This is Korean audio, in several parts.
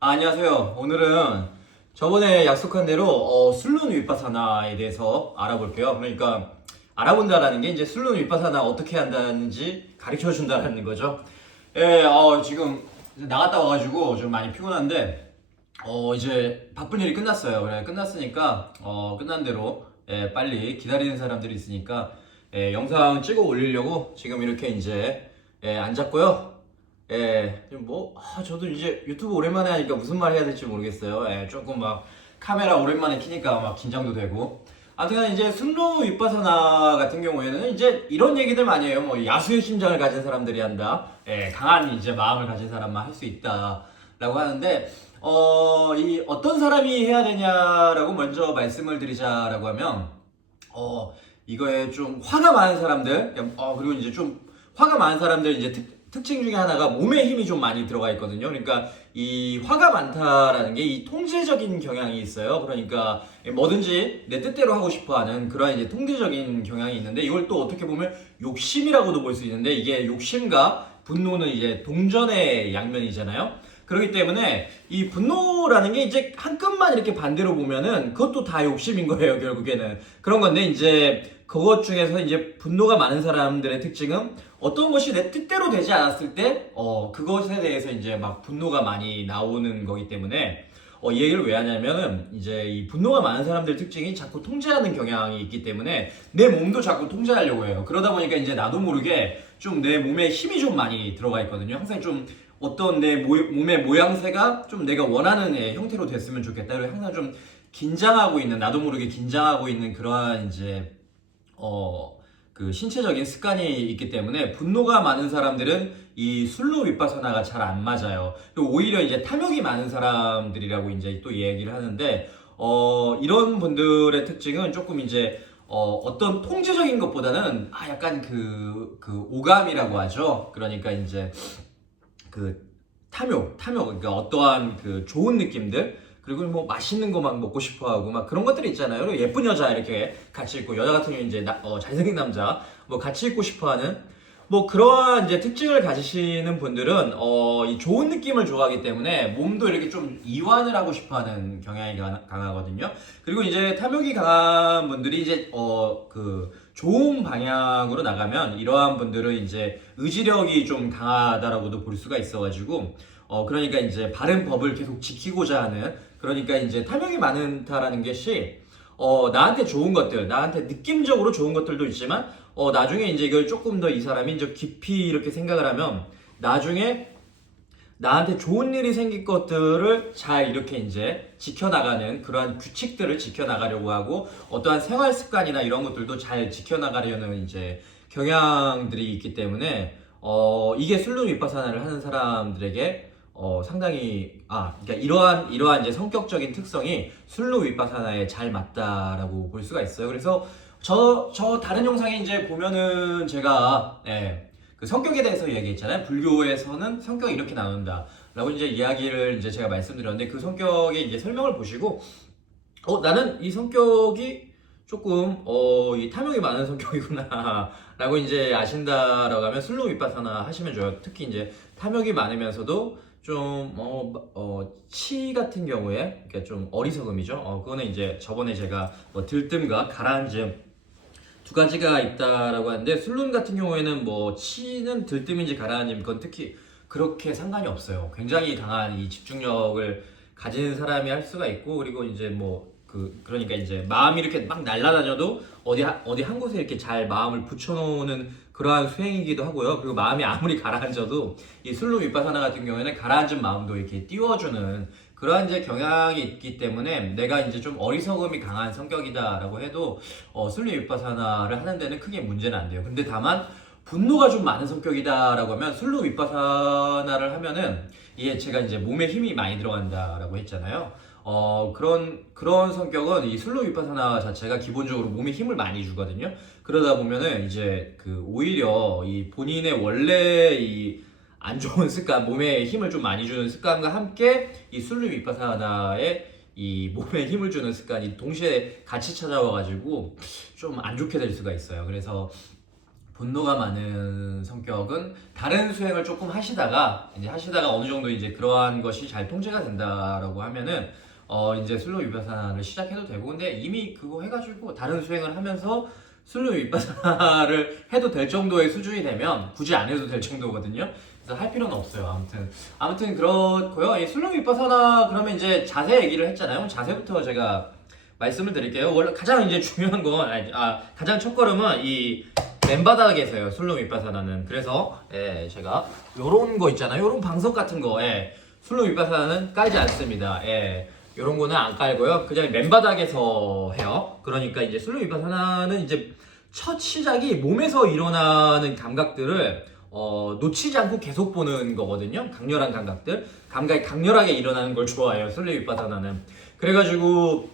안녕하세요. 오늘은 저번에 약속한 대로 슬론 윗바사나에 대해서 알아볼게요. 그러니까 알아본다라는 게 이제 슬론 윗바사나 어떻게 한다는지 가르쳐 준다는 거죠. 예, 지금 나갔다 와가지고 좀 많이 피곤한데 이제 바쁜 일이 끝났어요. 그래 끝났으니까 끝난 대로 빨리 기다리는 사람들이 있으니까 영상 찍어 올리려고 지금 이렇게 이제 앉았고요. 저도 이제 유튜브 오랜만에 하니까 무슨 말 해야 될지 모르겠어요. 조금 막 카메라 오랜만에 키니까 막 긴장도 되고. 아무튼 이제 슬로우 윗바사나 같은 경우에는 이제 이런 얘기들 많이 해요. 뭐 야수의 심장을 가진 사람들이 한다. 강한 이제 마음을 가진 사람만 할 수 있다라고 하는데, 이 어떤 사람이 해야 되냐라고 먼저 말씀을 드리자라고 하면, 이거에 좀 화가 많은 사람들, 그리고 이제 좀 화가 많은 사람들 이제 특징 중에 하나가 몸에 힘이 좀 많이 들어가 있거든요. 그러니까 이 화가 많다라는 게 이 통제적인 경향이 있어요. 그러니까 뭐든지 내 뜻대로 하고 싶어 하는 그런 이제 통제적인 경향이 있는데 이걸 또 어떻게 보면 욕심이라고도 볼 수 있는데 이게 욕심과 분노는 이제 동전의 양면이잖아요. 그렇기 때문에 이 분노라는 게 이제 한 끗만 이렇게 반대로 보면은 그것도 다 욕심인 거예요, 결국에는. 그런 건데 이제 그것 중에서 이제 분노가 많은 사람들의 특징은 어떤 것이 내 뜻대로 되지 않았을 때, 그것에 대해서 이제 막 분노가 많이 나오는 거기 때문에, 이 얘기를 왜 하냐면은, 이제 이 분노가 많은 사람들 특징이 자꾸 통제하는 경향이 있기 때문에, 내 몸도 자꾸 통제하려고 해요. 그러다 보니까 이제 나도 모르게 좀 내 몸에 힘이 좀 많이 들어가 있거든요. 항상 좀 어떤 내 몸의 모양새가 좀 내가 원하는 형태로 됐으면 좋겠다. 그리고 항상 좀 긴장하고 있는, 나도 모르게 긴장하고 있는 그러한 이제, 그 신체적인 습관이 있기 때문에 분노가 많은 사람들은 이 술로 윗바사나가 잘 안 맞아요. 그리고 오히려 이제 탐욕이 많은 사람들이라고 이제 또 얘기를 하는데, 이런 분들의 특징은 조금 이제, 어떤 통제적인 것보다는, 약간 그 오감이라고 하죠. 그러니까 이제, 그 탐욕, 그러니까 어떠한 그 좋은 느낌들, 그리고 뭐 맛있는 거 막 먹고 싶어 하고 막 그런 것들이 있잖아요. 그리고 예쁜 여자 이렇게 같이 있고, 여자 같은 경우는 이제 잘생긴 남자 뭐 같이 있고 싶어 하는 뭐 그러한 이제 특징을 가지시는 분들은 이 좋은 느낌을 좋아하기 때문에 몸도 이렇게 좀 이완을 하고 싶어 하는 경향이 강하거든요. 그리고 이제 탐욕이 강한 분들이 이제 그 좋은 방향으로 나가면 이러한 분들은 이제 의지력이 좀 강하다라고도 볼 수가 있어가지고 그러니까 이제 바른 법을 계속 지키고자 하는, 그러니까 이제 탐욕이 많다라는 것이 나한테 좋은 것들, 나한테 느낌적으로 좋은 것들도 있지만 나중에 이제 이걸 조금 더 이 사람이 이제 깊이 이렇게 생각을 하면 나중에 나한테 좋은 일이 생길 것들을 잘 이렇게 이제 지켜나가는 그러한 규칙들을 지켜나가려고 하고 어떠한 생활 습관이나 이런 것들도 잘 지켜나가려는 이제 경향들이 있기 때문에 이게 술룸 윗바사나를 하는 사람들에게 상당히 그러니까 이러한 이제 성격적인 특성이 술룸 윗바사나에 잘 맞다라고 볼 수가 있어요. 그래서 저 다른 영상에 이제 보면은 제가 그 성격에 대해서 얘기했잖아요. 불교에서는 성격이 이렇게 나눈다 라고 이제 이야기를 이제 제가 말씀드렸는데 그 성격의 이제 설명을 보시고 나는 이 성격이 조금 이 탐욕이 많은 성격이구나 라고 이제 아신다라고 하면 슬로우 윗바사나 하시면 좋아요. 특히 이제 탐욕이 많으면서도 좀 치 같은 경우에 그러니까 좀 어리석음이죠. 그거는 이제 저번에 제가 뭐 들뜸과 가라앉음 두 가지가 있다라고 하는데, 술론 같은 경우에는 뭐 치는 들뜸인지 가라앉으면 그건 특히 그렇게 상관이 없어요. 굉장히 강한 이 집중력을 가진 사람이 할 수가 있고, 그리고 이제 뭐 그러니까 이제 마음이 이렇게 막 날아다녀도 어디 한 곳에 이렇게 잘 마음을 붙여놓는 그러한 수행이기도 하고요. 그리고 마음이 아무리 가라앉아도 이 술로 윗바사나 같은 경우에는 가라앉은 마음도 이렇게 띄워주는 그러한 이제 경향이 있기 때문에 내가 이제 좀 어리석음이 강한 성격이다라고 해도 술로 윗바사나를 하는 데는 크게 문제는 안 돼요. 근데 다만 분노가 좀 많은 성격이다라고 하면 술로 윗바사나를 하면은 이게 제가 이제 몸에 힘이 많이 들어간다라고 했잖아요. 그런 성격은 이 슬로우 윗바사나 자체가 기본적으로 몸에 힘을 많이 주거든요. 그러다 보면은 이제 그 오히려 이 본인의 원래 이 안 좋은 습관, 몸에 힘을 좀 많이 주는 습관과 함께 이 슬로우 윗바사나의 이 몸에 힘을 주는 습관이 동시에 같이 찾아와가지고 좀 안 좋게 될 수가 있어요. 그래서 분노가 많은 성격은 다른 수행을 조금 하시다가 어느 정도 이제 그러한 것이 잘 통제가 된다라고 하면은 이제 슬로우 위파사나를 시작해도 되고, 근데 이미 그거 해가지고 다른 수행을 하면서 슬로우 위파사나를 해도 될 정도의 수준이 되면 굳이 안 해도 될 정도거든요. 그래서 할 필요는 없어요. 아무튼 그렇고요. 이 슬로우 위파사나 그러면 이제 자세 얘기를 했잖아요. 그럼 자세부터 제가 말씀을 드릴게요. 원래 가장 이제 중요한 건 가장 첫 걸음은 이 맨바닥에서요. 슬로우 위파사나는. 그래서 제가 요런 거 있잖아요. 요런 방석 같은 거 슬로우 위파사나는 깔지 않습니다. 요런 거는 안 깔고요. 그냥 맨바닥에서 해요. 그러니까 이제 슬로우 위파사나는 이제 첫 시작이 몸에서 일어나는 감각들을 놓치지 않고 계속 보는 거거든요. 강렬한 감각이 강렬하게 일어나는 걸 좋아해요. 슬로우 위파사나는. 그래가지고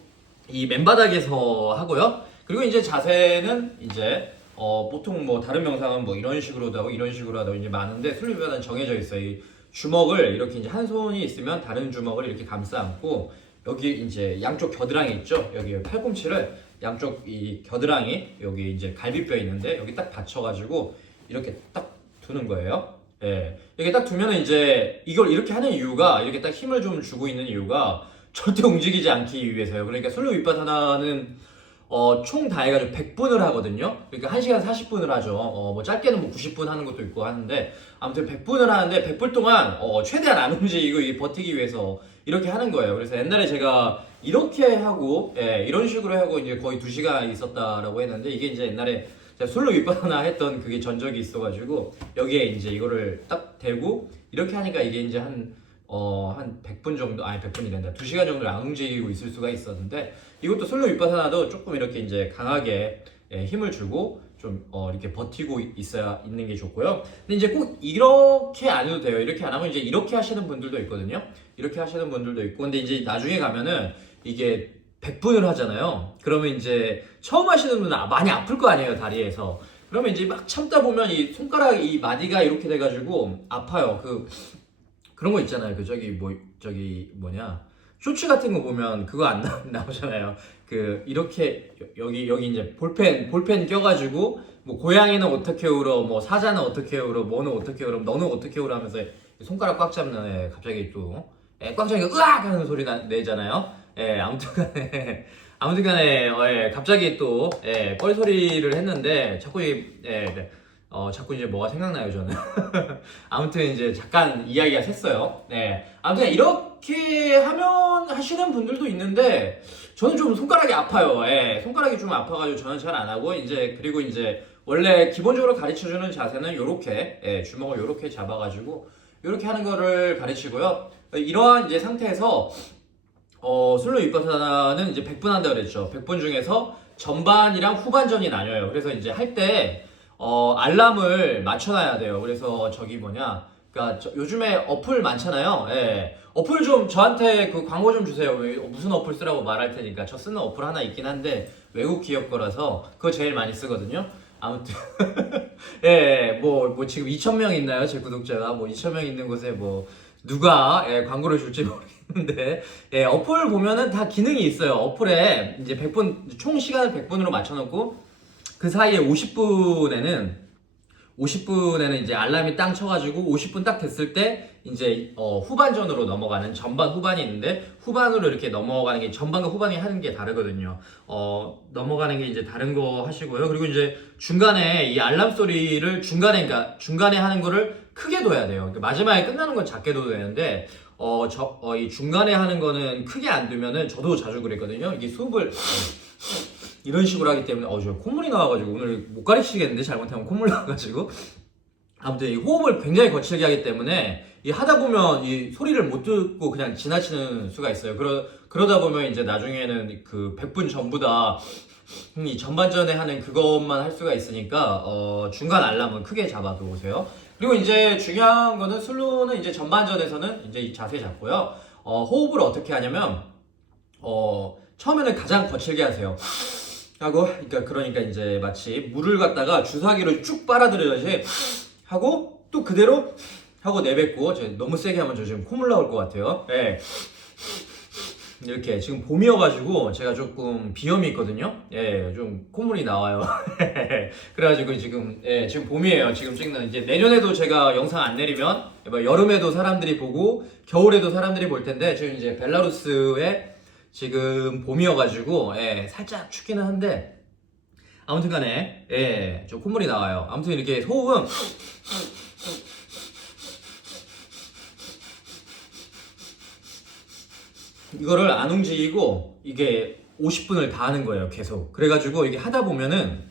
이 맨바닥에서 하고요. 그리고 이제 자세는 이제 보통 뭐 다른 명상은 뭐 이런 식으로도 하고 이런 식으로 하고 이제 많은데 슬로우 위파사나는 정해져 있어요. 이 주먹을 이렇게 이제 한 손이 있으면 다른 주먹을 이렇게 감싸 안고, 여기 이제 양쪽 겨드랑이 있죠? 여기 팔꿈치를 양쪽 이 겨드랑이 여기 이제 갈비뼈 있는데 여기 딱 받쳐가지고 이렇게 딱 두는 거예요. 이렇게 딱 두면은 이제 이걸 이렇게 하는 이유가, 이렇게 딱 힘을 좀 주고 있는 이유가 절대 움직이지 않기 위해서요. 그러니까 슬로우 위파사나는 총 다 해가지고 100분을 하거든요. 그러니까 1시간 40분을 하죠. 뭐 짧게는 뭐 90분 하는 것도 있고 하는데, 아무튼 100분을 하는데 100분 동안 최대한 안 움직이고 버티기 위해서 이렇게 하는 거예요. 그래서 옛날에 제가 이렇게 하고 이런 식으로 하고 이제 거의 2시간 있었다라고 했는데, 이게 이제 옛날에 제가 슬로우 위파사나 했던 그게 전적이 있어가지고 여기에 이제 이거를 딱 대고 이렇게 하니까 이게 이제 한 100분 정도, 100분이란다. 2시간 정도 안 움직이고 있을 수가 있었는데, 이것도 슬로우 위파사나도 조금 이렇게 이제 강하게 힘을 주고 좀 이렇게 버티고 있는 게 좋고요. 근데 이제 꼭 이렇게 안 해도 돼요. 이렇게 안 하면 이제 이렇게 하시는 분들도 있거든요. 이렇게 하시는 분들도 있고, 근데 이제 나중에 가면은 이게 100분을 하잖아요. 그러면 이제 처음 하시는 분은 많이 아플 거 아니에요, 다리에서. 그러면 이제 막 참다 보면 이 손가락 이 마디가 이렇게 돼가지고 아파요. 그런 거 있잖아요. 쇼츠 같은 거 보면 그거 안 나오잖아요. 이렇게 여기 이제 볼펜 껴가지고 뭐 고양이는 어떻게 울어, 뭐 사자는 어떻게 울어, 뭐는 어떻게 울어, 너는 어떻게 울어 하면서 손가락 꽉 잡는 갑자기 또 꽉 잡으니까 으악 하는 소리 내잖아요. 아무튼간에 갑자기 또 뻘소리를 했는데 자꾸 이제 뭐가 생각나요, 저는. 아무튼 이제 잠깐 이야기가 샜어요. 아무튼 이렇게 하시는 분들도 있는데, 저는 좀 손가락이 아파요. 손가락이 좀 아파가지고 저는 잘 안 하고, 그리고 이제 원래 기본적으로 가르쳐주는 자세는 요렇게, 주먹을 요렇게 잡아가지고 요렇게 하는 거를 가르치고요. 이러한 이제 상태에서 슬로우 위파사나는 이제 100분 한다고 그랬죠. 100분 중에서 전반이랑 후반전이 나뉘어요. 그래서 이제 할 때 알람을 맞춰놔야 돼요. 그래서 그러니까 요즘에 어플 많잖아요. 어플 좀 저한테 그 광고 좀 주세요. 무슨 어플 쓰라고 말할 테니까. 저 쓰는 어플 하나 있긴 한데 외국 기업 거라서 그거 제일 많이 쓰거든요. 아무튼 뭐 지금 2,000명 있나요? 제 구독자가 뭐 2,000명 있는 곳에 뭐 누가 광고를 줄지 모르겠는데, 어플 보면은 다 기능이 있어요. 어플에 이제 100분 총 시간을 100분으로 맞춰놓고 그 사이에 50분에는 이제 알람이 땅 쳐가지고 50분 딱 됐을 때 이제 후반전으로 넘어가는, 전반 후반이 있는데 후반으로 이렇게 넘어가는 게, 전반과 후반이 하는 게 다르거든요. 넘어가는 게 이제 다른 거 하시고요. 그리고 이제 중간에 이 알람 소리를 중간에 하는 거를 크게 둬야 돼요. 마지막에 끝나는 건 작게 둬도 되는데 이 중간에 하는 거는 크게 안 두면은, 저도 자주 그랬거든요. 이게 수업을 이런 식으로 하기 때문에 저 콧물이 나와가지고 오늘 못 가르치겠는데, 잘못하면 콧물 나와가지고. 아무튼 이 호흡을 굉장히 거칠게 하기 때문에 이 하다 보면 이 소리를 못 듣고 그냥 지나치는 수가 있어요. 그러다 보면 이제 나중에는 그 100분 전부 다 이 전반전에 하는 그것만 할 수가 있으니까 중간 알람은 크게 잡아두세요. 그리고 이제 중요한 거는, 슬로우는 이제 전반전에서는 이제 이 자세 잡고요. 호흡을 어떻게 하냐면 처음에는 가장 거칠게 하세요. 하고, 그러니까 이제 마치 물을 갖다가 주사기로 쭉 빨아들여야지 하고, 또 그대로 하고 내뱉고. 너무 세게 하면 저 지금 콧물 나올 것 같아요. 이렇게 지금 봄이어가지고 제가 조금 비염이 있거든요. 예, 좀 콧물이 나와요. 그래가지고 지금 지금 봄이에요. 지금 찍는 이제 내년에도 제가 영상 안 내리면 뭐 여름에도 사람들이 보고 겨울에도 사람들이 볼 텐데 지금 이제 벨라루스에 지금 봄이어가지고 살짝 춥기는 한데 아무튼간에 좀 콧물이 나와요. 아무튼 이렇게 호흡은 이거를 안 움직이고 이게 50분을 다 하는 거예요, 계속. 그래가지고 이게 하다 보면은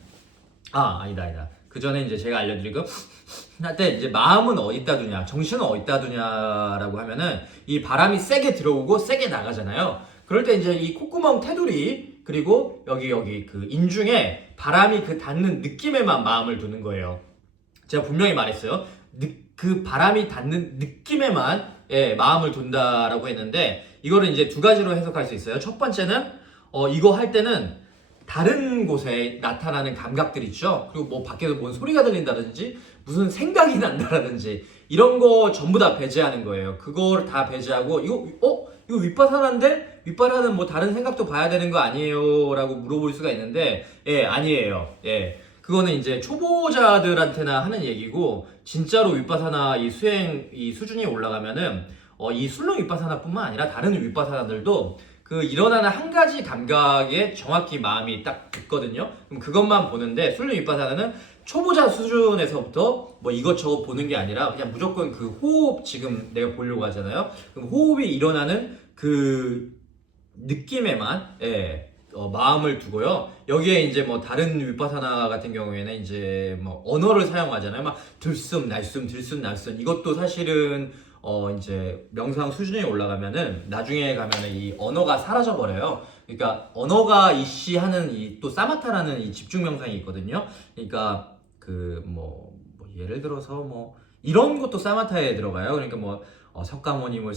아니다. 그 전에 이제 제가 알려드리고 할때 이제 마음은 어디다 두냐, 정신은 어디다 두냐라고 하면은 이 바람이 세게 들어오고 세게 나가잖아요. 그럴 때 이제 이 콧구멍 테두리 그리고 여기 그 인중에 바람이 그 닿는 느낌에만 마음을 두는 거예요. 제가 분명히 말했어요. 그 바람이 닿는 느낌에만 마음을 둔다라고 했는데 이거를 이제 두 가지로 해석할 수 있어요. 첫 번째는 이거 할 때는 다른 곳에 나타나는 감각들 있죠. 그리고 뭐 밖에서 뭔 소리가 들린다든지 무슨 생각이 난다라든지 이런 거 전부 다 배제하는 거예요. 그거를 다 배제하고 이거 윗바사나인데 윗바사는 뭐 다른 생각도 봐야 되는 거 아니에요? 라고 물어볼 수가 있는데 아니에요. 그거는 이제 초보자들한테나 하는 얘기고 진짜로 윗바사나 이 수행 이 수준이 올라가면은 이 술렁 윗바사나뿐만 아니라 다른 윗바사나들도 그 일어나는 한 가지 감각에 정확히 마음이 딱 붙거든요. 그럼 그것만 보는데 술렁 윗바사나는 초보자 수준에서부터 뭐 이것저것 보는 게 아니라 그냥 무조건 그 호흡 지금 내가 보려고 하잖아요. 그럼 호흡이 일어나는 그 느낌에만 마음을 두고요. 여기에 이제 뭐 다른 윗바사나 같은 경우에는 이제 뭐 언어를 사용하잖아요. 막 들숨 날숨 이것도 사실은 이제 명상 수준이 올라가면은 나중에 가면은 이 언어가 사라져 버려요. 그러니까 언어가 이시하는 이 또 사마타라는 이 집중 명상이 있거든요. 그러니까 그 뭐 예를 들어서 뭐 이런 것도 사마타에 들어가요. 그러니까 뭐 석가모니물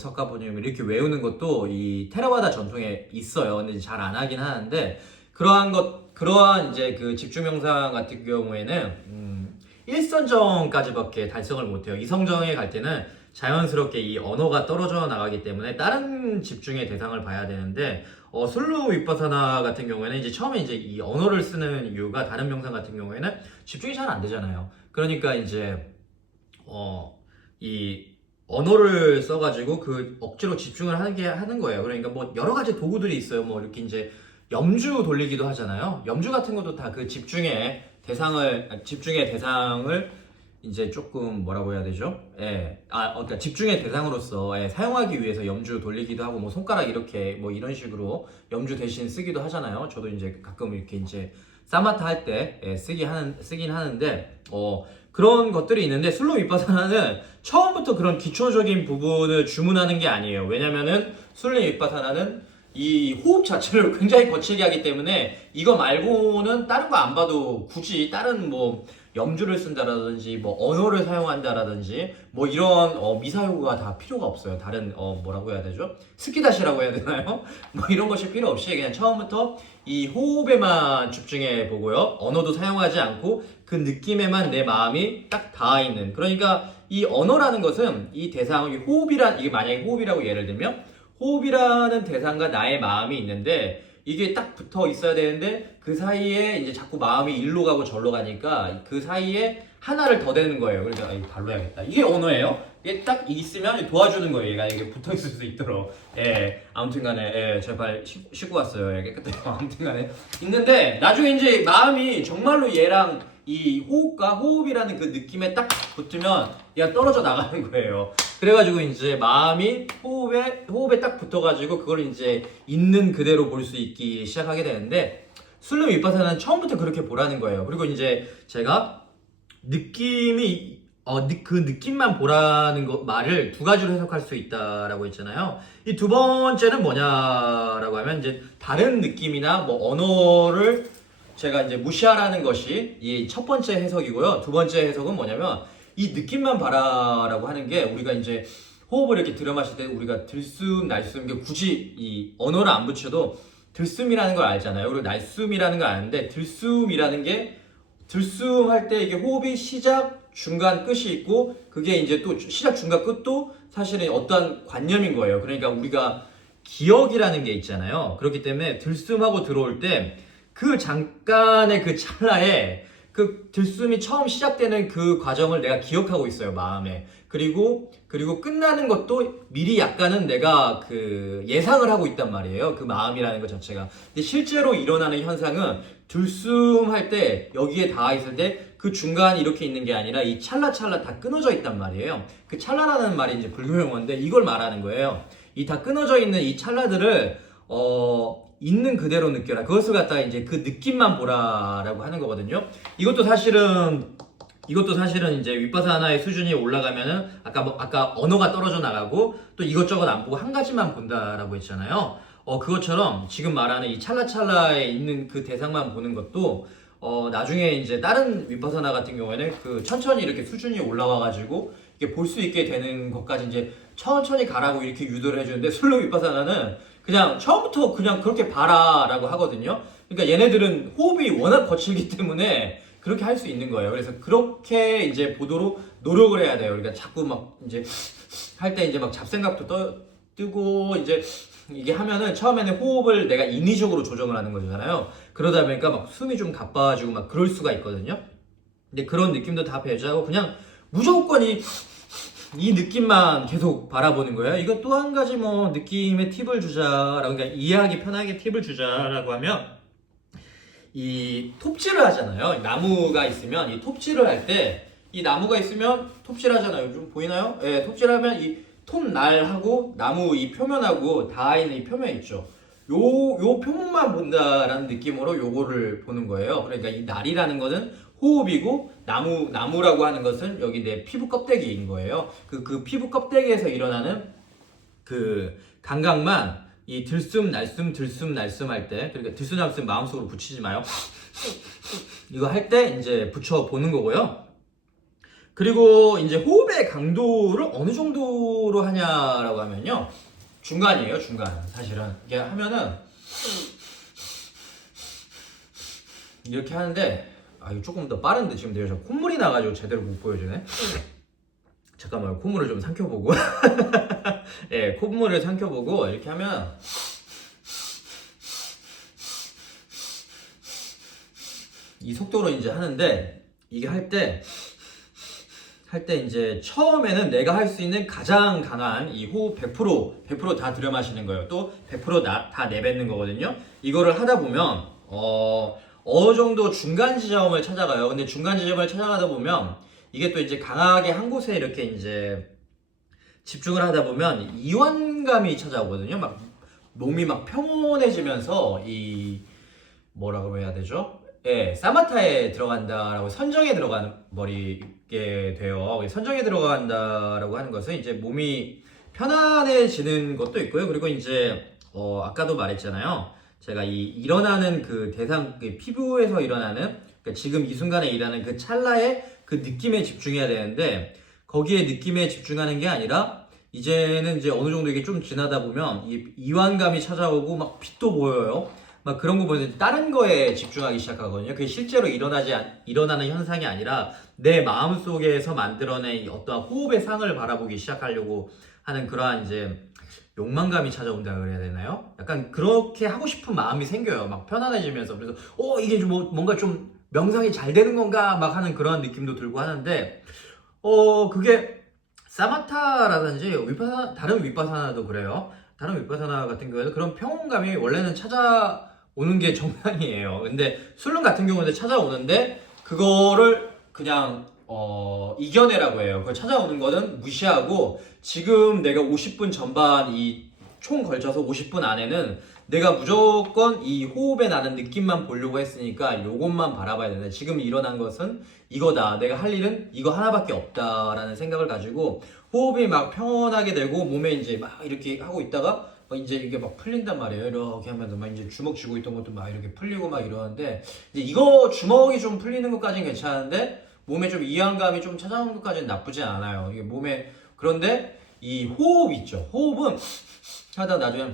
이렇게 외우는 것도 이 테라와다 전통에 있어요. 근데 잘 안 하긴 하는데 그러한 이제 그 집중 명상 같은 경우에는 일선정까지밖에 달성을 못해요. 이성정에 갈 때는 자연스럽게 이 언어가 떨어져 나가기 때문에 다른 집중의 대상을 봐야 되는데 슬로우 윗바사나 같은 경우에는 이제 처음에 이제 이 언어를 쓰는 이유가 다른 명상 같은 경우에는 집중이 잘 안 되잖아요. 그러니까 이제 이 언어를 써가지고 그 억지로 집중을 하는 거예요. 그러니까 뭐 여러 가지 도구들이 있어요. 뭐 이렇게 이제 염주 돌리기도 하잖아요. 염주 같은 것도 다 그 집중의 대상을 이제 조금 뭐라고 해야 되죠? 그러니까 집중의 대상으로서 사용하기 위해서 염주 돌리기도 하고 뭐 손가락 이렇게 뭐 이런 식으로 염주 대신 쓰기도 하잖아요. 저도 이제 가끔 이렇게 이제 사마타 할 때 쓰긴 하는데 그런 것들이 있는데 슬로우 윗바사나는 처음부터 그런 기초적인 부분을 주문하는 게 아니에요. 왜냐면은 슬로우 윗바사나는 이 호흡 자체를 굉장히 거칠게 하기 때문에 이거 말고는 다른 거 안 봐도 굳이 다른 뭐 염주를 쓴다라든지 뭐 언어를 사용한다라든지 뭐 이런 미사효가 다 필요가 없어요. 다른 뭐라고 해야 되죠? 스키다시라고 해야 되나요? 뭐 이런 것이 필요 없이 그냥 처음부터 이 호흡에만 집중해 보고요. 언어도 사용하지 않고 그 느낌에만 내 마음이 딱 닿아 있는. 그러니까 이 언어라는 것은 이 대상, 이게 만약에 호흡이라고 예를 들면 호흡이라는 대상과 나의 마음이 있는데 이게 딱 붙어 있어야 되는데 그 사이에 이제 자꾸 마음이 일로 가고 절로 가니까 그 사이에 하나를 더 대는 거예요. 그러니까 이거 발로 해야겠다. 이게 언어예요. 이게 딱 있으면 도와주는 거예요. 얘가 이게 붙어 있을 수 있도록. 아무튼간에 제 발 씻고 왔어요. 깨끗해요. 아무튼간에 있는데 나중에 이제 마음이 정말로 얘랑 이 호흡이라는 그 느낌에 딱 붙으면 얘가 떨어져 나가는 거예요. 그래가지고 이제 마음이 호흡에 딱 붙어가지고 그걸 이제 있는 그대로 볼 수 있기 시작하게 되는데 슬로우 윗바사나는 처음부터 그렇게 보라는 거예요. 그리고 이제 제가 느낌이 그 느낌만 보라는 말을 두 가지로 해석할 수 있다라고 했잖아요. 이 두 번째는 뭐냐라고 하면 이제 다른 느낌이나 뭐 언어를 제가 이제 무시하라는 것이 이 첫 번째 해석이고요. 두 번째 해석은 뭐냐면 이 느낌만 봐라라고 하는 게 우리가 이제 호흡을 이렇게 들여 마실 때 우리가 들숨, 날숨 이게 굳이 이 언어를 안 붙여도 들숨이라는 걸 알잖아요. 그리고 날숨이라는 걸 아는데 들숨이라는 게 들숨 할 때 이게 호흡이 시작, 중간, 끝이 있고 그게 이제 또 시작, 중간, 끝도 사실은 어떠한 관념인 거예요. 그러니까 우리가 기억이라는 게 있잖아요. 그렇기 때문에 들숨하고 들어올 때 그 잠깐의 그 찰나에 그 들숨이 처음 시작되는 그 과정을 내가 기억하고 있어요, 마음에. 그리고 끝나는 것도 미리 약간은 내가 그 예상을 하고 있단 말이에요. 그 마음이라는 것 자체가. 근데 실제로 일어나는 현상은 들숨할 때 여기에 닿아 있을 때 그 중간이 이렇게 있는 게 아니라 이 찰나찰나 다 끊어져 있단 말이에요. 그 찰나라는 말이 이제 불교 용어인데 이걸 말하는 거예요. 이 다 끊어져 있는 이 찰나들을 있는 그대로 느껴라. 그것을 갖다가 이제 그 느낌만 보라라고 하는 거거든요. 이것도 사실은 이제 윗바사나의 수준이 올라가면은 아까 언어가 떨어져 나가고 또 이것저것 안 보고 한 가지만 본다라고 했잖아요. 그것처럼 지금 말하는 이 찰나찰나에 있는 그 대상만 보는 것도 나중에 이제 다른 윗바사나 같은 경우에는 그 천천히 이렇게 수준이 올라와가지고 이게 볼 수 있게 되는 것까지 이제 천천히 가라고 이렇게 유도를 해주는데 슬로우 윗바사나는 그냥 처음부터 그냥 그렇게 봐라라고 하거든요. 그러니까 얘네들은 호흡이 워낙 거칠기 때문에 그렇게 할 수 있는 거예요. 그래서 그렇게 이제 보도록 노력을 해야 돼요. 그러니까 자꾸 막 이제 할 때 이제 막 잡생각도 뜨고 이제 이게 하면은 처음에는 호흡을 내가 인위적으로 조정을 하는 거잖아요. 그러다 보니까 막 숨이 좀 가빠지고 막 그럴 수가 있거든요. 근데 그런 느낌도 다 배제하고 그냥 무조건 이 느낌만 계속 바라보는 거예요. 이거 또 한 가지 뭐 느낌의 팁을 주자라고, 그러니까 이해하기 편하게 팁을 주자라고 하면 이 톱질을 하잖아요. 나무가 있으면 이 톱질을 할 때 이 나무가 있으면 톱질 하잖아요. 좀 보이나요? 예, 톱질하면 이 톱날하고 나무 이 표면하고 닿아 있는 이 표면 있죠. 요 표면만 본다라는 느낌으로 요거를 보는 거예요. 그러니까 이 날이라는 거는 호흡이고 나무라고 하는 것은 여기 내 피부 껍데기인 거예요. 그 피부 껍데기에서 일어나는 그 감각만 이 들숨 날숨 할 때, 그러니까 들숨 날숨 마음속으로 붙이지 마요. 이거 할 때 이제 붙여 보는 거고요. 그리고 이제 호흡의 강도를 어느 정도로 하냐라고 하면요, 중간이에요. 중간. 사실은 이게 하면은 이렇게 하는데 이거 조금 더 빠른데 지금 내가 콧물이 나가지고 제대로 못 보여주네. 잠깐만요. 콧물을 좀 삼켜보고 예, 콧물을 삼켜보고 이렇게 하면 이 속도로 이제 하는데, 이게 할 때 이제 처음에는 내가 할 수 있는 가장 강한 이 호흡 100% 다 들여 마시는 거예요. 또 100% 다 내뱉는 거거든요. 이거를 하다 보면 어느 정도 중간 지점을 찾아가요. 근데 중간 지점을 찾아가다 보면 이게 또 이제 강하게 한 곳에 이렇게 이제 집중을 하다 보면 이완감이 찾아오거든요. 막 몸이 막 평온해지면서 이 뭐라고 해야 되죠? 예, 사마타에 들어간다라고, 선정에 들어가는 버리게 돼요. 선정에 들어간다라고 하는 것은 이제 몸이 편안해지는 것도 있고요. 그리고 이제 아까도 말했잖아요. 제가 이 일어나는 그 대상, 그 피부에서 일어나는, 그러니까 지금 이 순간에 일어나는 그 찰나의 그 느낌에 집중해야 되는데, 거기에 느낌에 집중하는 게 아니라 이제는 이제 어느 정도 이게 좀 지나다 보면 이 이완감이 찾아오고 막 빛도 보여요. 막 그런 거 보면 다른 거에 집중하기 시작하거든요. 그게 실제로 일어나는 현상이 아니라 내 마음속에서 만들어낸 이 어떠한 호흡의 상을 바라보기 시작하려고 하는 그러한 이제 욕망감이 찾아온다 그래야 되나요? 약간 그렇게 하고 싶은 마음이 생겨요. 막 편안해지면서. 그래서 이게 좀 뭔가 좀 명상이 잘 되는 건가 막 하는 그런 느낌도 들고 하는데, 그게 사마타라든지 다른 윗바사나도 그래요. 다른 윗바사나 같은 경우에는 그런 평온감이 원래는 찾아오는 게 정상이에요. 근데 술론 같은 경우는 찾아오는데 그거를 그냥 이겨내라고 해요. 그걸 찾아오는 거는 무시하고, 지금 내가 50분 전반 이 총 걸쳐서 50분 안에는 내가 무조건 이 호흡에 나는 느낌만 보려고 했으니까 요것만 바라봐야 되는데, 지금 일어난 것은 이거다. 내가 할 일은 이거 하나밖에 없다라는 생각을 가지고 호흡이 막 평온하게 되고 몸에 이제 막 이렇게 하고 있다가 막 이제 이게 막 풀린단 말이에요. 이렇게 하면서 막 이제 주먹 쥐고 있던 것도 막 이렇게 풀리고 막 이러는데, 이제 이거 주먹이 좀 풀리는 것까지는 괜찮은데 몸에 좀 이완감이 좀 찾아오는 것까지는 나쁘지 않아요. 이게 몸에. 그런데 이 호흡 있죠. 호흡은 하다 나중에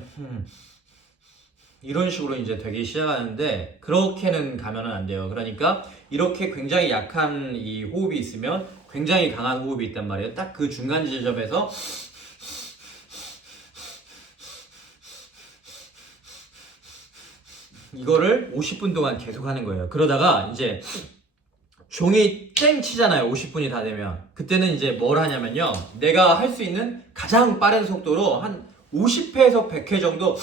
이런 식으로 이제 되기 시작하는데, 그렇게는 가면은 안 돼요. 그러니까 이렇게 굉장히 약한 이 호흡이 있으면 굉장히 강한 호흡이 있단 말이에요. 딱 그 중간 지점에서 이거를 50분 동안 계속 하는 거예요. 그러다가 이제 종이 땡 치잖아요. 50분이 다 되면. 그때는 이제 뭘 하냐면요. 내가 할 수 있는 가장 빠른 속도로 한 50회에서 100회 정도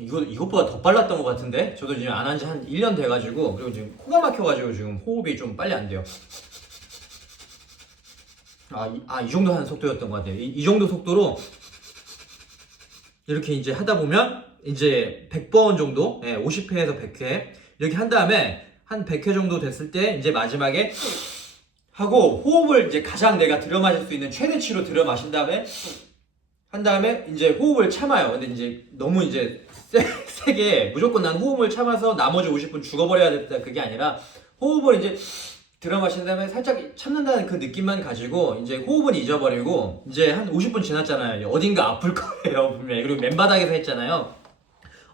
이것보다 더 빨랐던 것 같은데? 저도 지금 안 한 지 한 1년 돼가지고, 그리고 지금 코가 막혀가지고 지금 호흡이 좀 빨리 안 돼요. 이 정도 하는 속도였던 것 같아요. 이 정도 속도로 이렇게 이제 하다 보면 이제 100번 정도, 50회에서 100회 이렇게 한 다음에 한 100회 정도 됐을 때 이제 마지막에 하고 호흡을 이제 가장 내가 들여 마실 수 있는 최대치로 들여 마신 다음에 한 다음에 이제 호흡을 참아요. 근데 이제 너무 이제 세게 무조건 난 호흡을 참아서 나머지 50분 죽어버려야 됐다 그게 아니라 호흡을 이제 들어 마신 다음에 살짝 참는다는 그 느낌만 가지고 이제 호흡은 잊어버리고 이제 한 50분 지났잖아요. 어딘가 아플 거예요 분명히. 그리고 맨바닥에서 했잖아요.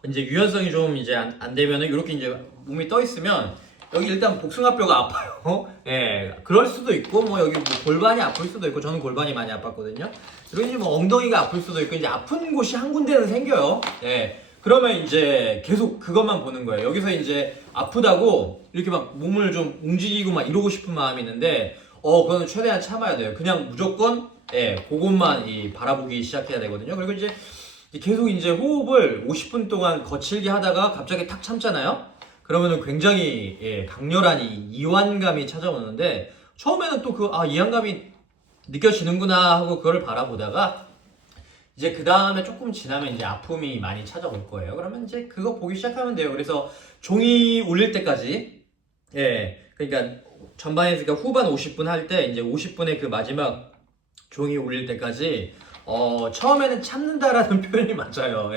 이제 유연성이 좀 이제 안 되면은 이렇게 이제 몸이 떠 있으면 여기 일단 복숭아뼈가 아파요. 예, 그럴 수도 있고 뭐 여기 뭐 골반이 아플 수도 있고 저는 골반이 많이 아팠거든요. 그리고 이제 뭐 엉덩이가 아플 수도 있고 이제 아픈 곳이 한 군데는 생겨요. 예. 그러면 이제 계속 그것만 보는 거예요. 여기서 이제 아프다고 이렇게 막 몸을 좀 움직이고 막 이러고 싶은 마음이 있는데 그거는 최대한 참아야 돼요. 그냥 무조건 그것만 바라보기 시작해야 되거든요. 그리고 이제 계속 이제 호흡을 50분 동안 거칠게 하다가 갑자기 탁 참잖아요. 그러면은 굉장히 강렬한 이완감이 찾아오는데 처음에는 또 이완감이 느껴지는구나 하고 그걸 바라보다가 이제 그 다음에 조금 지나면 이제 아픔이 많이 찾아올 거예요. 그러면 이제 그거 보기 시작하면 돼요. 그래서 종이 울릴 때까지, 그러니까 전반에서 그러니까 후반 50분 할 때 이제 50분의 그 마지막 종이 울릴 때까지 처음에는 참는다라는 표현이 맞아요.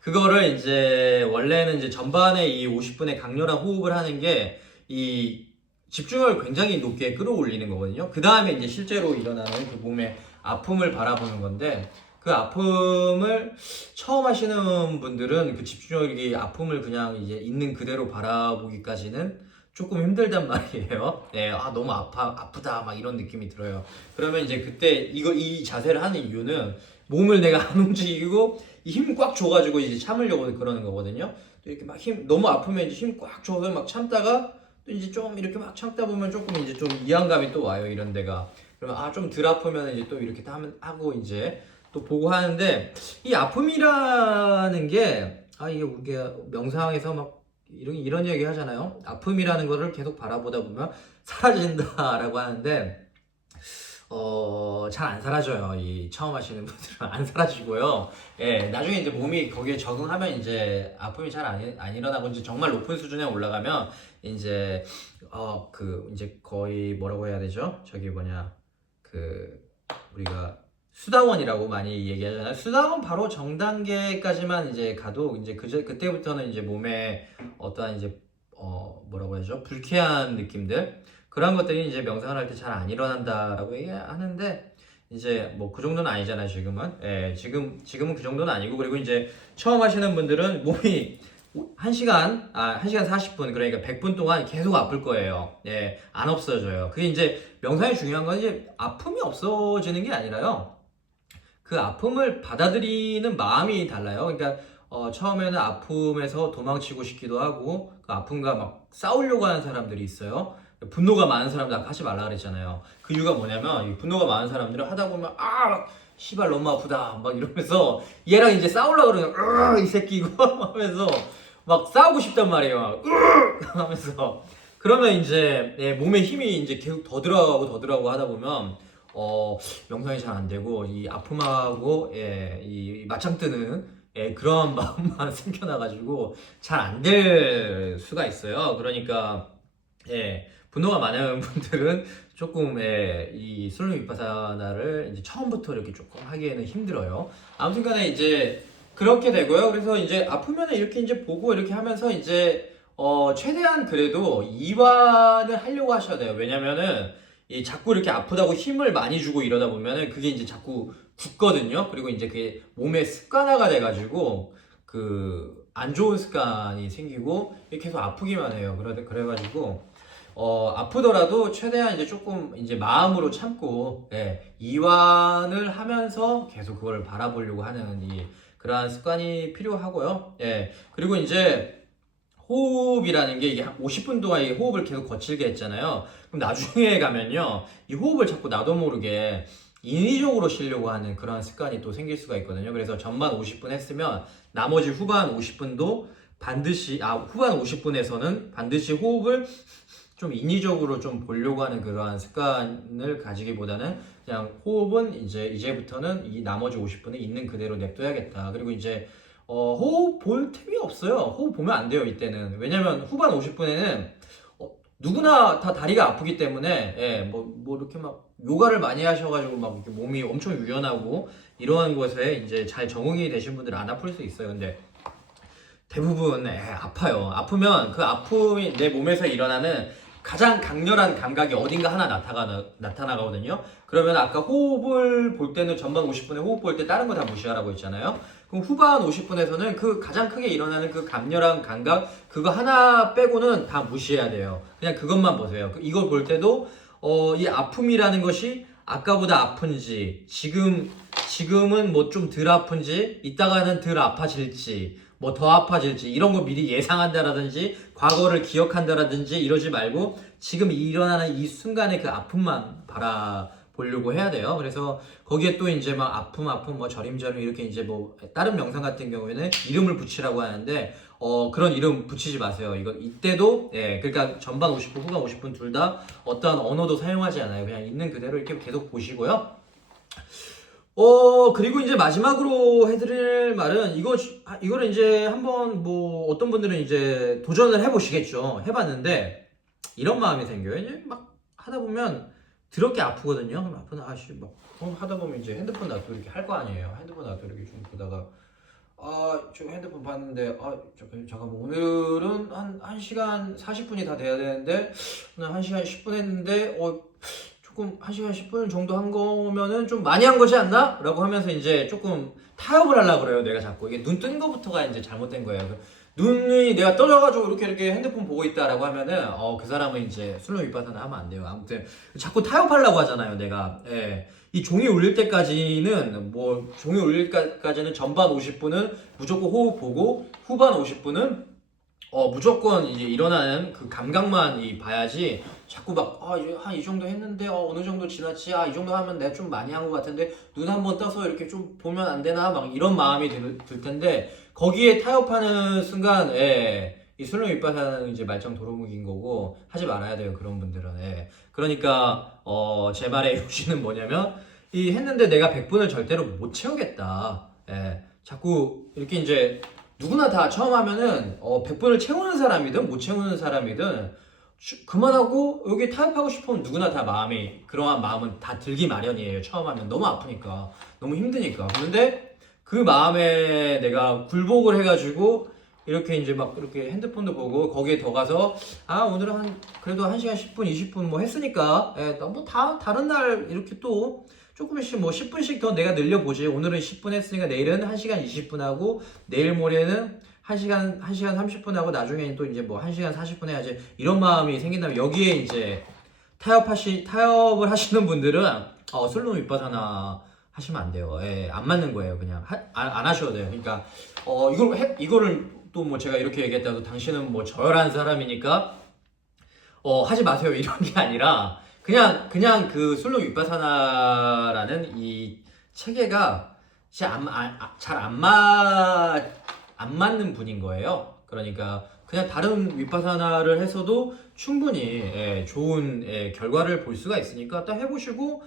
그거를 이제 원래는 이제 전반에 이 50분의 강렬한 호흡을 하는 게 이 집중력을 굉장히 높게 끌어올리는 거거든요. 그 다음에 이제 실제로 일어나는 그 몸의 아픔을 바라보는 건데 그 아픔을 처음 하시는 분들은 그 집중력이 아픔을 그냥 이제 있는 그대로 바라보기까지는 조금 힘들단 말이에요. 너무 아프다 막 이런 느낌이 들어요. 그러면 이제 그때 이 자세를 하는 이유는 몸을 내가 안 움직이고 힘 꽉 줘가지고 이제 참으려고 그러는 거거든요. 또 이렇게 막 너무 아프면 이제 힘 꽉 줘서 막 참다가 또 이제 좀 이렇게 막 참다 보면 조금 이제 좀 이완감이 또 와요. 이런 데가. 그러면 좀 덜 아프면 이제 또 이렇게 하고 이제 또 보고 하는데 이 아픔이라는 게 이게 우리가 명상에서 막 이런 얘기 하잖아요. 아픔이라는 거를 계속 바라보다 보면 사라진다라고 하는데 잘 안 사라져요. 이 처음 하시는 분들은 안 사라지고요. 나중에 이제 몸이 거기에 적응하면 이제 아픔이 잘 안 일어나고 이제 정말 높은 수준에 올라가면 이제 이제 거의 뭐라고 해야 되죠? 우리가 수다원이라고 많이 얘기하잖아요. 수다원 바로 정단계까지만 이제 가도 이제 그때부터는 이제 몸에 어떠한 이제 뭐라고 해야죠? 불쾌한 느낌들 그런 것들이 이제 명상을 할 때 잘 안 일어난다라고 얘기하는데 이제 뭐 그 정도는 아니잖아요. 지금은 지금은 그 정도는 아니고 그리고 이제 처음 하시는 분들은 몸이 1시간 40분 그러니까 100분 동안 계속 아플 거예요. 안 없어져요. 그게 이제 명상이 중요한 건 이제 아픔이 없어지는 게 아니라요. 그 아픔을 받아들이는 마음이 달라요. 그러니까 처음에는 아픔에서 도망치고 싶기도 하고 그 아픔과 막 싸우려고 하는 사람들이 있어요. 분노가 많은 사람들 아까 하지 말라 그랬잖아요. 그 이유가 뭐냐면 이 분노가 많은 사람들은 하다 보면 씨발 너무 아프다 막 이러면서 얘랑 이제 싸우려고 그러면 이 새끼 이거 하면서 막 싸우고 싶단 말이에요. 하면서 그러면 이제 몸에 힘이 이제 계속 더 들어가고 하다 보면 명상이 잘 안 되고 이 아픔하고 이 맞짱 뜨는 그런 마음만 생겨나가지고 잘 안 될 수가 있어요. 그러니까 분노가 많은 분들은 조금 이 슬로우 비파사나를 이제 처음부터 이렇게 조금 하기에는 힘들어요. 아무튼간에 이제 그렇게 되고요. 그래서 이제 아프면 이렇게 이제 보고 이렇게 하면서 이제 최대한 그래도 이완을 하려고 하셔야 돼요. 왜냐면은 자꾸 이렇게 아프다고 힘을 많이 주고 이러다 보면은 그게 이제 자꾸 굳거든요. 그리고 이제 그게 몸의 습관화가 돼가지고 안 좋은 습관이 생기고 계속 아프기만 해요. 그래가지고 아프더라도 최대한 이제 조금 이제 마음으로 참고 이완을 하면서 계속 그걸 바라보려고 하는 그러한 습관이 필요하고요. 그리고 이제 호흡이라는 게 이게 한 50분 동안 이 호흡을 계속 거칠게 했잖아요. 그럼 나중에 가면요, 이 호흡을 자꾸 나도 모르게 인위적으로 쉬려고 하는 그런 습관이 또 생길 수가 있거든요. 그래서 전반 50분 했으면 나머지 후반 50분도 반드시, 후반 50분에서는 반드시 호흡을 좀 인위적으로 좀 보려고 하는 그러한 습관을 가지기보다는 그냥 호흡은 이제부터는 이 나머지 50분은 있는 그대로 냅둬야겠다. 그리고 이제 호흡 볼 틈이 없어요. 호흡 보면 안 돼요, 이때는. 왜냐면 후반 50분에는 누구나 다 다리가 아프기 때문에 뭐 이렇게 막 요가를 많이 하셔가지고 막 이렇게 몸이 엄청 유연하고 이러한 것에 이제 잘 적응이 되신 분들은 안 아플 수 있어요. 근데 대부분 아파요. 아프면 그 아픔이 내 몸에서 일어나는 가장 강렬한 감각이 어딘가 하나 나타나거든요. 그러면 아까 호흡을 볼 때는 전반 50분에 호흡 볼 때 다른 거 다 무시하라고 했잖아요. 그럼 후반 50분에서는 그 가장 크게 일어나는 그 강렬한 감각 그거 하나 빼고는 다 무시해야 돼요. 그냥 그것만 보세요. 이걸 볼 때도 이 아픔이라는 것이 아까보다 아픈지 지금은 뭐 좀 덜 아픈지 이따가는 덜 아파질지 뭐 더 아파질지 이런 거 미리 예상한다라든지 과거를 기억한다라든지 이러지 말고 지금 일어나는 이 순간의 그 아픔만 바라보려고 해야 돼요. 그래서 거기에 또 이제 막 아픔 뭐 저림저림 이렇게 이제 뭐 다른 명상 같은 경우에는 이름을 붙이라고 하는데 그런 이름 붙이지 마세요. 이때도 그러니까 전반 50분 후반 50분 둘 다 어떠한 언어도 사용하지 않아요. 그냥 있는 그대로 이렇게 계속 보시고요. 그리고 이제 마지막으로 해드릴 말은 이거를 이제 한번 뭐 어떤 분들은 이제 도전을 해보시겠죠. 해봤는데 이런 마음이 생겨요. 이제 막 하다 보면 더럽게 아프거든요. 그럼 아픈 막 하다 보면 이제 핸드폰 놔두고 이렇게 할 거 아니에요. 핸드폰 놔두고 이렇게 좀 보다가 저 핸드폰 봤는데 잠깐만 오늘은 한 1시간 40분이 다 돼야 되는데 오늘 1시간 10분 했는데 조금 1시간 10분 정도 한 거면은 좀 많이 한 거지 않나? 라고 하면서 이제 조금 타협을 하려고 그래요. 내가 자꾸 이게 눈 뜬 거부터가 이제 잘못된 거예요. 눈이 내가 떠져가지고 이렇게 핸드폰 보고 있다라고 하면은 그 사람은 이제 슬로우 윗바사나 하면 안 돼요. 아무튼 자꾸 타협하려고 하잖아요. 내가 이 종이 울릴 때까지는 종이 울릴 때까지는 전반 50분은 무조건 호흡 보고 후반 50분은 무조건 이제 일어나는 그 감각만 봐야지 자꾸 막 이제 한 이 정도 했는데 어느 정도 지났지 이 정도 하면 내가 좀 많이 한 것 같은데 눈 한번 떠서 이렇게 좀 보면 안 되나 막 이런 마음이 들 텐데 거기에 타협하는 순간 이 슬로우 윗바사는 이제 말짱 도루묵인 거고 하지 말아야 돼요. 그런 분들은 그러니까 제 말의 요지는 뭐냐면 이 했는데 내가 100분을 절대로 못 채우겠다. 자꾸 이렇게 이제 누구나 다 처음 하면은 100분을 채우는 사람이든 못 채우는 사람이든 그만하고 여기 타협하고 싶으면 누구나 다 그러한 마음은 다 들기 마련이에요. 처음 하면 너무 아프니까 너무 힘드니까. 그런데 그 마음에 내가 굴복을 해가지고 이렇게 이제 막 이렇게 핸드폰도 보고 거기에 더 가서 오늘은 그래도 1시간 10분 20분 뭐 했으니까 뭐 다른 날 이렇게 또 조금씩 뭐 10분씩 더 내가 늘려보지. 오늘은 10분 했으니까 내일은 1시간 20분 하고 내일 모레는 1시간 30분 하고 나중에는 또 이제 뭐 1시간 40분 해야지. 이런 마음이 생긴다면 여기에 이제 타협을 하시는 분들은 슬로우 윗바사나 하시면 안 돼요. 안 맞는 거예요. 그냥 안 하셔도 돼요. 그러니까 이거를 또 뭐 제가 이렇게 얘기했다고 당신은 뭐 저열한 사람이니까 하지 마세요. 이런 게 아니라 그냥 그 슬로우 윗바사나라는 이 체계가 진짜 잘 안 맞는 분인 거예요. 그러니까 그냥 다른 윗바사나를 해서도 충분히 좋은 결과를 볼 수가 있으니까 딱 해보시고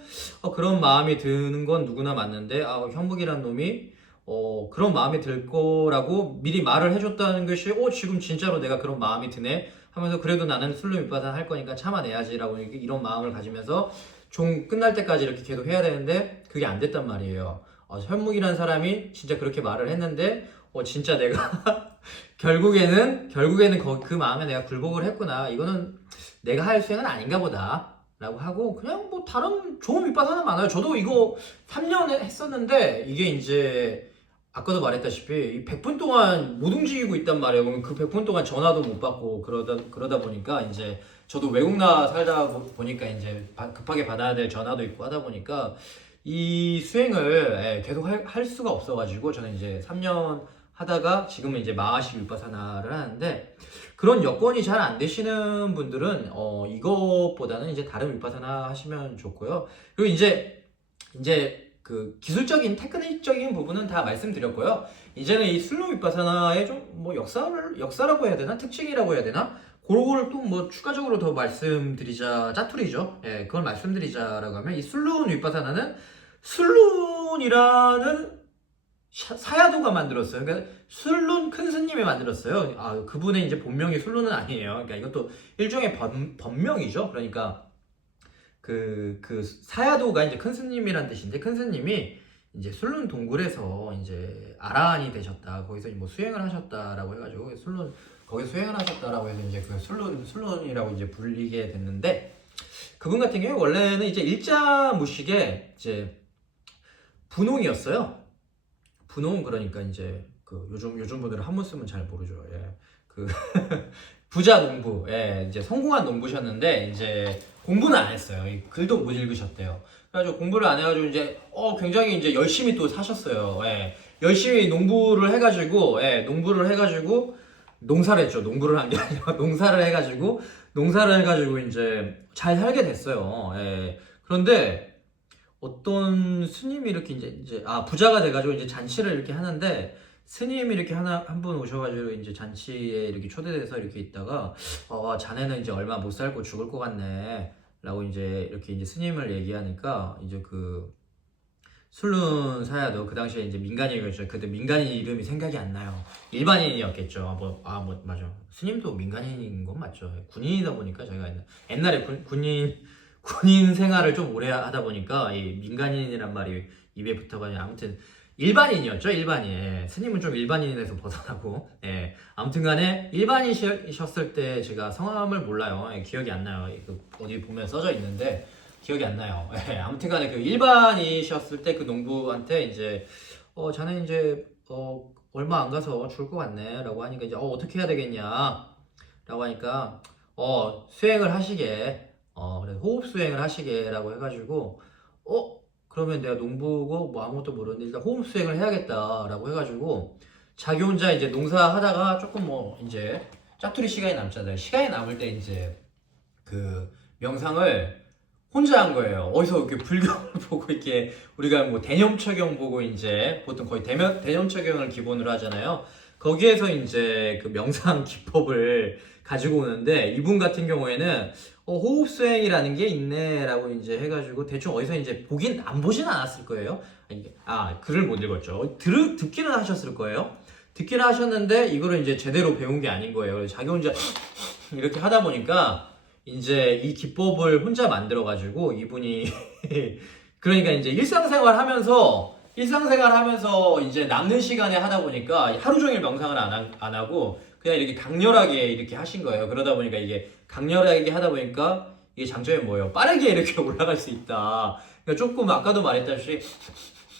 그런 마음이 드는 건 누구나 맞는데 형북이란 놈이 그런 마음이 들 거라고 미리 말을 해줬다는 것이 지금 진짜로 내가 그런 마음이 드네 하면서 그래도 나는 슬로우 윗바사나 할 거니까 참아내야지라고 이런 마음을 가지면서 종 끝날 때까지 이렇게 계속 해야 되는데 그게 안 됐단 말이에요. 현묵이라는 사람이 진짜 그렇게 말을 했는데 진짜 내가 결국에는 그 마음에 내가 굴복을 했구나. 이거는 내가 할 수행은 아닌가 보다 라고 하고 그냥 뭐 다른 좋은 윗바사나 많아요. 저도 이거 3년 했었는데 이게 이제 아까도 말했다시피 이 100분 동안 못 움직이고 있단 말이에요. 그럼 그 100분 동안 전화도 못 받고 그러다 보니까 이제 저도 외국 나 살다 보니까 이제 급하게 받아야 될 전화도 있고 하다 보니까 이 수행을 계속 할 수가 없어가지고 저는 이제 3년 하다가 지금은 이제 마하시 윗바사나를 하는데, 그런 여건이 잘 안 되시는 분들은 이것보다는 이제 다른 윗바사나 하시면 좋고요. 그리고 이제 그 기술적인 테크닉적인 부분은 다 말씀드렸고요. 이제는 이 슬로우 윗바사나의 좀 뭐 역사라고 해야 되나, 특징이라고 해야 되나, 그걸 또 뭐 추가적으로 더 말씀드리자, 짜투리죠. 예, 그걸 말씀드리자라고 하면 이 슬로우 윗바사나는 슬룬이라는 사야도가 만들었어요. 그러니까 슬룬 큰 스님이 만들었어요. 아, 그분의 이제 본명이 슬룬은 아니에요. 그러니까 이것도 일종의 법명이죠. 그러니까 그 사야도가 이제 큰 스님이란 뜻인데, 큰 스님이 이제 슬룬 동굴에서 이제 아라한이 되셨다. 거기서 뭐 수행을 하셨다라고 해가지고 거기 수행을 하셨다라고 해서 이제 그 슬룬이라고 이제 불리게 됐는데, 그분 같은 경우에 원래는 이제 일자 무식의 이제 분홍이었어요. 분홍, 그러니까 이제 그 요즘 분들은 한문 쓰면 잘 모르죠. 예. 그 부자 농부, 예, 이제 성공한 농부셨는데 이제 공부는 안 했어요. 글도 못 읽으셨대요. 그래가지고 공부를 안 해가지고 이제 굉장히 이제 열심히 또 사셨어요. 예. 열심히 농부를 해가지고 농사를 했죠. 농부를 한 게 아니라 농사를 해가지고 이제 잘 살게 됐어요. 예. 그런데 어떤 스님이 이렇게 이제 부자가 돼가지고 이제 잔치를 이렇게 하는데, 스님이 이렇게 한 분 오셔가지고 이제 잔치에 이렇게 초대돼서 이렇게 있다가 자네는 이제 얼마 못 살고 죽을 것 같네 라고 이제 이렇게 이제 스님을 얘기하니까, 이제 그 술룬 사야도 그 당시에 이제 민간인이었죠. 그때 민간인 이름이 생각이 안 나요. 일반인이었겠죠. 맞아. 스님도 민간인인 건 맞죠. 군인이다 보니까 저희가 옛날에 군인 생활을 좀 오래 하다 보니까 이 민간인이란 말이 입에 붙어가지고, 아무튼 일반인이었죠. 일반인. 예. 스님은 좀 일반인에서 벗어나고, 예. 아무튼간에 일반인이셨을 때 제가 성함을 몰라요. 예. 기억이 안 나요. 어디 보면 써져 있는데 기억이 안 나요. 예. 아무튼간에 그 일반이셨을 때 그 농부한테 이제 자네 이제 얼마 안 가서 죽을 것 같네라고 하니까, 이제 어떻게 해야 되겠냐라고 하니까 수행을 하시게. 그래서 호흡 수행을 하시게라고 해가지고, 그러면 내가 농부고 뭐 아무것도 모르는데 일단 호흡 수행을 해야겠다라고 해가지고, 자기 혼자 이제 농사하다가 조금 뭐 이제 짜투리 시간이 남잖아요. 시간이 남을 때 이제 그 명상을 혼자 한 거예요. 어디서 이렇게 불경을 보고, 이렇게 우리가 뭐 대념처경 보고 이제 보통 거의 대념처경을 기본으로 하잖아요. 거기에서 이제 그 명상 기법을 가지고 오는데, 이분 같은 경우에는 호흡 수행이라는 게 있네라고 이제 해가지고 대충 어디서 이제 안 보진 않았을 거예요. 글을 못 읽었죠. 듣기는 하셨을 거예요. 듣기는 하셨는데 이거를 이제 제대로 배운 게 아닌 거예요. 그래서 자기 혼자 이렇게 하다 보니까 이제 이 기법을 혼자 만들어가지고 이분이 그러니까 이제 일상생활 하면서 이제 남는 시간에 하다 보니까 하루 종일 명상을 안 하고 그냥 이렇게 강렬하게 이렇게 하신 거예요. 그러다 보니까 이게 강렬하게 하다 보니까 이게 장점이 뭐예요? 빠르게 이렇게 올라갈 수 있다. 그러니까 조금 아까도 말했다시피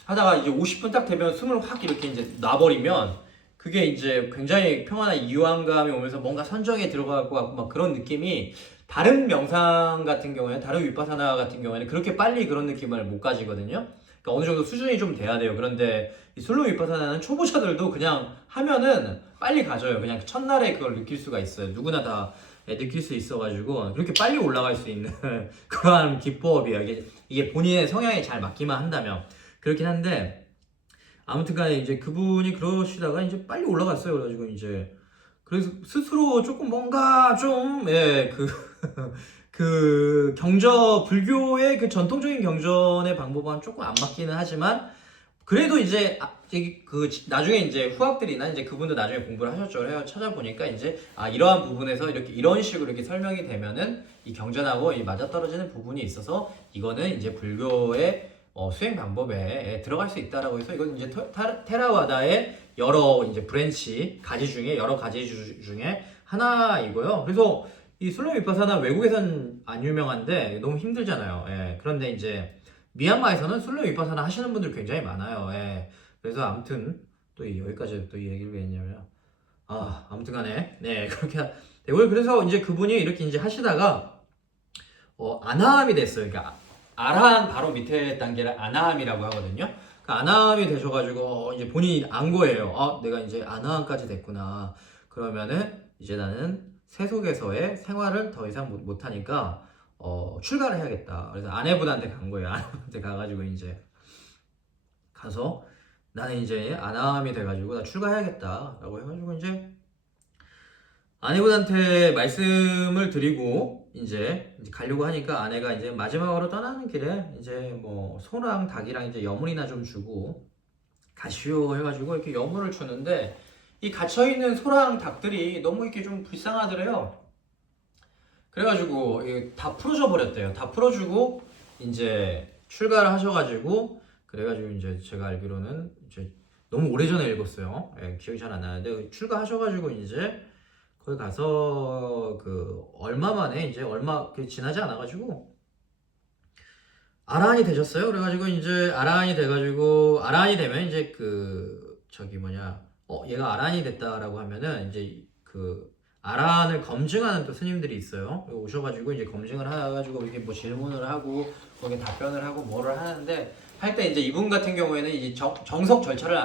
하다가 이제 50분 딱 되면 숨을 확 이렇게 이제 놔버리면 그게 이제 굉장히 평안한 이완감이 오면서 뭔가 선정에 들어갈 것 같고 막 그런 느낌이, 다른 명상 같은 경우에는, 다른 윗바사나 같은 경우에는 그렇게 빨리 그런 느낌을 못 가지거든요. 그러니까 어느 정도 수준이 좀 돼야 돼요. 그런데 이 슬로우 윗바사나는 초보자들도 그냥 하면은 빨리 가져요. 그냥 첫날에 그걸 느낄 수가 있어요. 누구나 다 느낄 수 있어가지고 그렇게 빨리 올라갈 수 있는 그러한 기법이에요. 이게 본인의 성향에 잘 맞기만 한다면 그렇긴 한데, 아무튼간에 이제 그분이 그러시다가 이제 빨리 올라갔어요. 그래가지고 이제 그래서 스스로 조금 뭔가 좀 그 불교의 그 전통적인 경전의 방법과는 조금 안 맞기는 하지만, 그래도 이제 나중에 이제 후학들이나 이제 그분도 나중에 공부를 하셨죠. 해서 찾아보니까 이제 이러한 부분에서 이런 식으로 이렇게 설명이 되면은 이 경전하고 이 맞아떨어지는 부분이 있어서 이거는 이제 불교의 수행 방법에 들어갈 수 있다라고 해서, 이건 이제 테라와다의 여러 이제 여러 가지 중에 하나이고요. 그래서 이 슬로우 윗바사나 외국에선 안 유명한데 너무 힘들잖아요. 예. 그런데 이제 미얀마에서는 슬로우 윗바사나 하시는 분들 굉장히 많아요. 예. 그래서 아무튼 또 여기까지 또 이 얘기를 왜 했냐면 아무튼간에 네, 그렇게 그래서 이제 그분이 이렇게 이제 하시다가 아나함이 됐어요. 그러니까 아라한 바로 밑에 단계를 아나함이라고 하거든요. 그 아나함이 되셔가지고 이제 본인이 안 거예요. 내가 이제 아나함까지 됐구나. 그러면은 이제 나는 세속에서의 생활을 더 이상 못하니까 출가를 해야겠다. 그래서 아내분한테 간 거예요. 아내분한테 가가지고 이제 가서 나는 이제 아나함이 돼가지고 나 출가해야겠다라고 해가지고 이제 아내분한테 말씀을 드리고 이제 가려고 하니까 아내가 이제 마지막으로 떠나는 길에 이제 뭐 소랑 닭이랑 이제 여물이나 좀 주고 가시오 해가지고 이렇게 여물을 주는데 이 갇혀있는 소랑 닭들이 너무 이렇게 좀 불쌍하더래요. 그래가지고 다 풀어줘 버렸대요. 다 풀어주고 이제 출가를 하셔가지고 그래가지고 이제 제가 알기로는 이제 너무 오래전에 읽었어요. 기억이 잘 안 나는데 출가하셔가지고 이제 거기 가서 얼마 만에 이제 얼마 지나지 않아가지고 아라한이 되셨어요. 그래가지고 이제 아라한이 돼가지고 아라한이 되면 이제 얘가 아라한이 됐다라고 하면은 이제 아라한을 검증하는 또 스님들이 있어요. 오셔가지고 이제 검증을 해가지고 이렇게 뭐 질문을 하고 거기에 답변을 하고 뭐를 하는데 할 때 이제 이분 같은 경우에는 이제 정석 절차를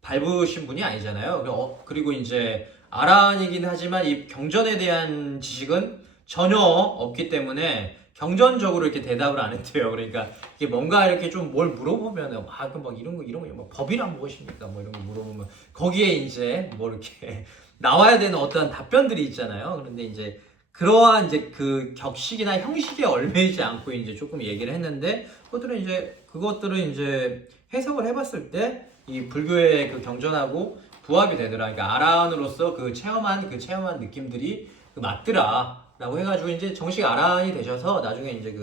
밟으신 분이 아니잖아요. 그리고 이제 아라한이긴 하지만 이 경전에 대한 지식은 전혀 없기 때문에 경전적으로 이렇게 대답을 안 했대요. 그러니까 이게 뭔가 이렇게 좀 뭘 물어보면은 막 이런 거 뭐 법이란 무엇입니까? 뭐 이런 거 물어보면 거기에 이제 뭐 이렇게 나와야 되는 어떠한 답변들이 있잖아요. 그런데 이제 그러한 이제 그 격식이나 형식에 얽매이지 않고 이제 조금 얘기를 했는데 그것들은 이제 해석을 해봤을 때 이 불교의 그 경전하고 부합이 되더라. 그러니까 아라한으로서 체험한 느낌들이 맞더라라고 해가지고 이제 정식 아라한이 되셔서 나중에 이제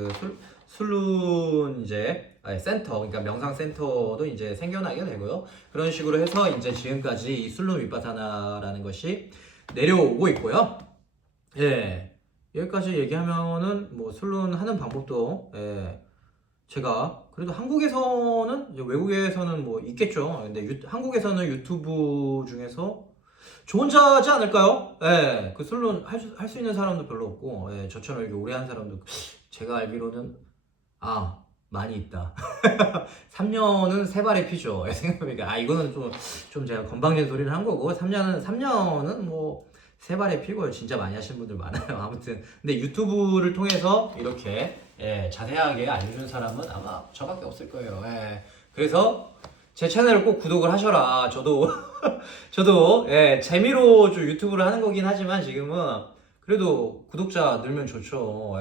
술룬 이제 센터, 그러니까 명상 센터도 이제 생겨나게 되고요. 그런 식으로 해서 이제 지금까지 이 술룬 위파사나라는 것이 내려오고 있고요. 예, 여기까지 얘기하면은 뭐 술룬 하는 방법도 제가 그래도 한국에서는 이제 외국에서는 뭐 있겠죠. 근데 한국에서는 유튜브 중에서 저 혼자지 않을까요? 예, 술론 할 수 있는 사람도 별로 없고, 저처럼 이렇게 오래 한 사람도 제가 알기로는 많이 있다. 3년은 세 발의 피죠. 생각해보니까 이거는 좀 제가 건방진 소리를 한 거고 3년은 뭐 세 발의 피고요. 진짜 많이 하시는 분들 많아요. 아무튼 근데 유튜브를 통해서 이렇게 자세하게 알려준 사람은 아마 저밖에 없을 거예요. 그래서 제 채널을 꼭 구독을 하셔라. 저도 재미로 좀 유튜브를 하는 거긴 하지만 지금은 그래도 구독자 늘면 좋죠.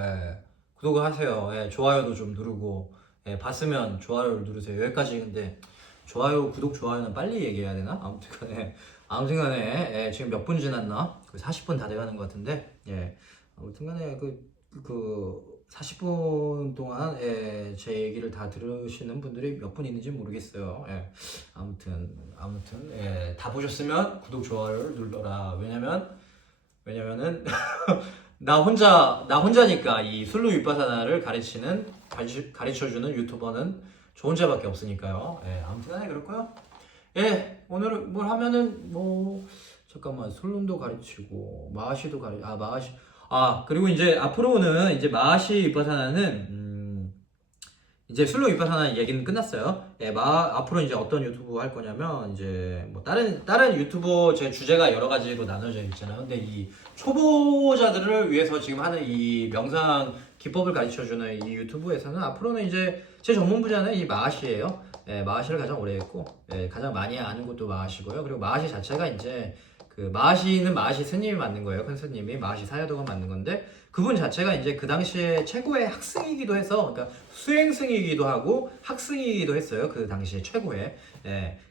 구독을 하세요. 좋아요도 좀 누르고 봤으면 좋아요를 누르세요. 여기까지. 근데 구독 좋아요는 빨리 얘기해야 되나? 아무튼간에 지금 몇 분 지났나? 40분 다 돼가는 것 같은데 아무튼간에 40분 동안 제 얘기를 다 들으시는 분들이 몇 분 있는지 모르겠어요. 아무튼 다 보셨으면 구독 좋아요를 눌러라. 왜냐면은 나 혼자니까 이 술루 위파사나를 가르쳐주는 유튜버는 저 혼자밖에 없으니까요. 아무튼간에 그렇고요. 오늘은 뭘 하면은 잠깐만 술룬도 가르치고 마하시도 그리고 이제 앞으로는 이제 마하시 위파사나는 이제 술로 위파사나 얘기는 끝났어요. 앞으로 이제 어떤 유튜브 할 거냐면 이제 뭐 다른 유튜버 제 주제가 여러 가지로 나눠져 있잖아요. 근데 이 초보자들을 위해서 지금 하는 이 명상 기법을 가르쳐주는 이 유튜브에서는 앞으로는 이제 제 전문 분야는 이 마하시예요. 마하시를 가장 오래 했고 가장 많이 아는 것도 마하시고요. 그리고 마하시 자체가 이제 마하시는 마하시 스님이 만든 거예요. 큰 스님이 마하시 사야도가 만든 건데 그분 자체가 이제 그 당시에 최고의 학승이기도 해서 그러니까 수행승이기도 하고 학승이기도 했어요. 그 당시에 최고의.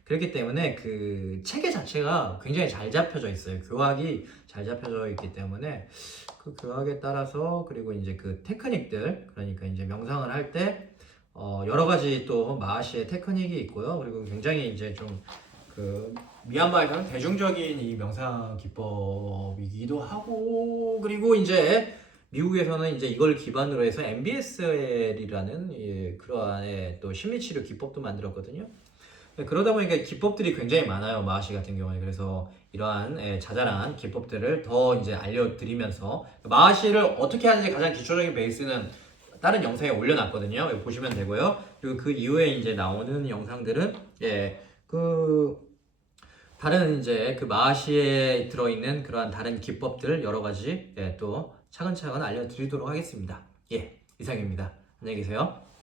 그렇기 때문에 그 체계 자체가 굉장히 잘 잡혀져 있어요. 교학이 잘 잡혀져 있기 때문에 그 교학에 따라서 그리고 이제 그 테크닉들 그러니까 이제 명상을 할 때 여러 가지 또 마하시의 테크닉이 있고요. 그리고 굉장히 이제 좀 미얀마에서는 대중적인 이 명상 기법이기도 하고 그리고 이제 미국에서는 이제 이걸 기반으로 해서 MBSL이라는 그러한 또 심리치료 기법도 만들었거든요. 네, 그러다 보니까 기법들이 굉장히 많아요. 마하시 같은 경우에. 그래서 이러한 자잘한 기법들을 더 이제 알려드리면서 마하시를 어떻게 하는지 가장 기초적인 베이스는 다른 영상에 올려놨거든요. 여기 보시면 되고요. 그리고 그 이후에 이제 나오는 영상들은 그 다른 이제 그 마하시에 들어있는 그러한 다른 기법들 여러 가지 또 차근차근 알려드리도록 하겠습니다. 이상입니다. 안녕히 계세요.